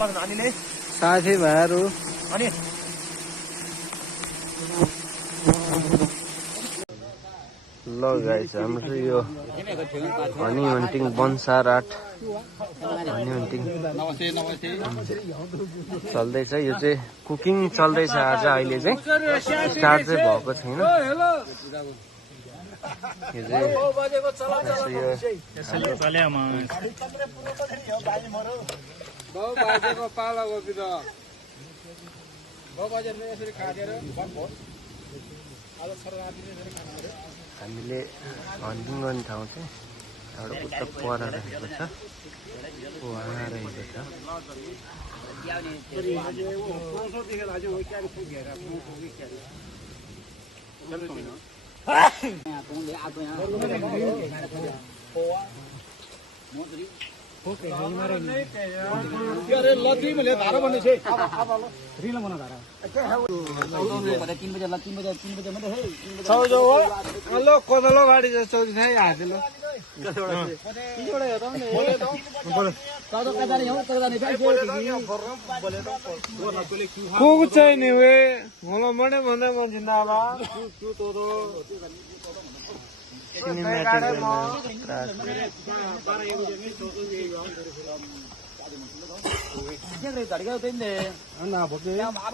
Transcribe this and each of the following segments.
साथीभाइहरू ल गाइस हाम्रो यो हनी हन्टिङ बन्सार आर्ट हनी हन्टिङ चल्दैछ। यो चाहिँ कुकिङ चल्दैछ आज। अहिले चाहिँ स्टार्ट चाहिँ भएको छैन। यो हामीले हन्टिङ गर्ने ठाउँ चाहिँ एउटा उता पर रहेको छ, वहाँ रहेको छ।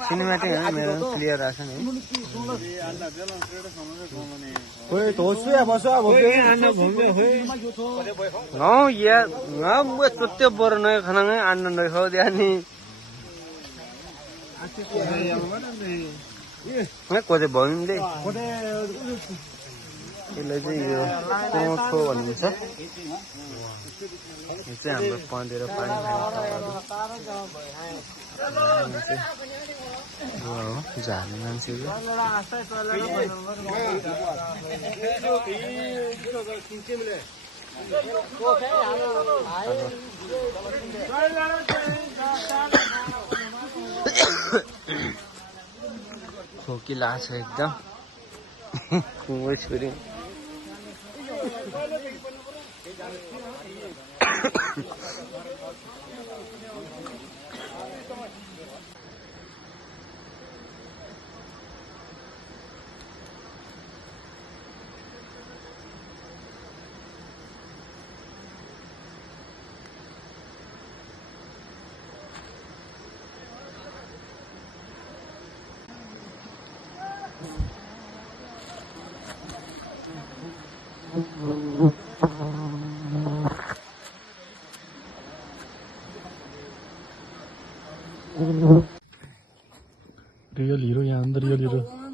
सिनेमेटिक है मेरो क्लियर आछ नि। त्यो बरु नै खाना आनन्द खाऊ दियानी कोदे भन्दै यसलाई चाहिँ यो कोठो भनिन्छ। यो चाहिँ हाम्रो पँधेर पानी झार्ने मान्छेहरू। खोकी लाग्छ एकदम कुँगो छोरी। रियल हीरो यहाँ अंदर रियल हीरो।